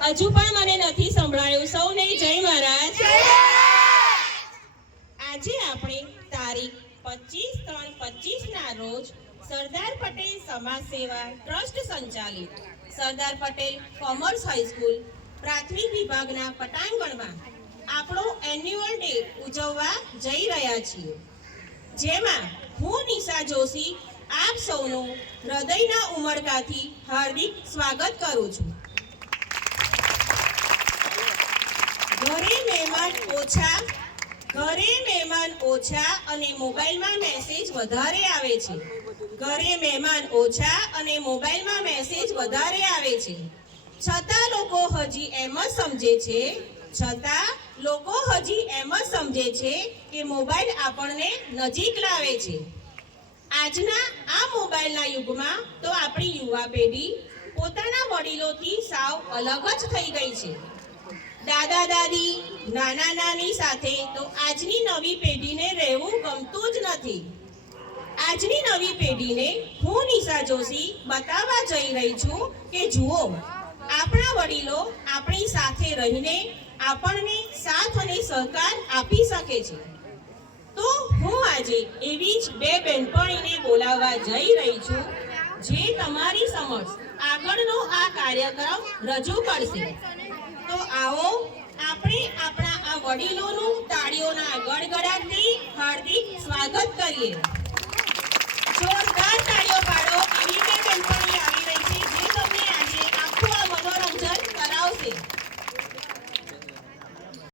હજુ પણ મને નથી સંભળાયું. સૌને જય મહારાજ. આજે આપણે તારીખ 25/3/25 ના રોજ સરદાર પટેલ સમાજ સેવા ટ્રસ્ટ સંચાલિત સરદાર પટેલ કોમર્સ હાઈસ્કૂલ પ્રાથમિક વિભાગના પટાંગણમાં આપણો એન્યુઅલ ડે ઉજવવા જઈ રહ્યા છીએ, જેમાં હું નિશા જોશી આપ સૌનું હૃદયના ઉમળકાથી હાર્દિક સ્વાગત કરું છું. ઘરે મહેમાન ઓછા અને મોબાઈલમાં મેસેજ વધારે આવે છે. ઘરે મહેમાન ઓછા અને મોબાઈલમાં મેસેજ વધારે આવે છે. છતાં લોકો હજી એમ જ સમજે છે કે મોબાઈલ આપણને નજીક લાવે છે. આજના આ મોબાઈલના યુગમાં તો આપણી યુવા પેઢી પોતાના વડીલોથી સાવ અલગ જ થઈ ગઈ છે. દાદા દાદી, નાના નાની સાથે તો આજની નવી પેઢીને રહેવું ગમતું જ નથી. આજની નવી પેઢીને હું નિશા જોશી બતાવવા જઈ રહી છું કે જુઓ, આપણા વડીલો આપણી સાથે રહીને આપણને સાથ અને સહકાર આપી શકે છે. તો હું આજે એવી જ બે બહેનપણીને બોલાવવા જઈ રહી છું, જે તમારી સમક્ષ આગળનો આ કાર્યક્રમ રજૂ કરશે. તો આવો આપણે આપણા આ વડીલોનું તાળીઓના ગડગડાટથી હાર્દિક સ્વાગત કરીએ.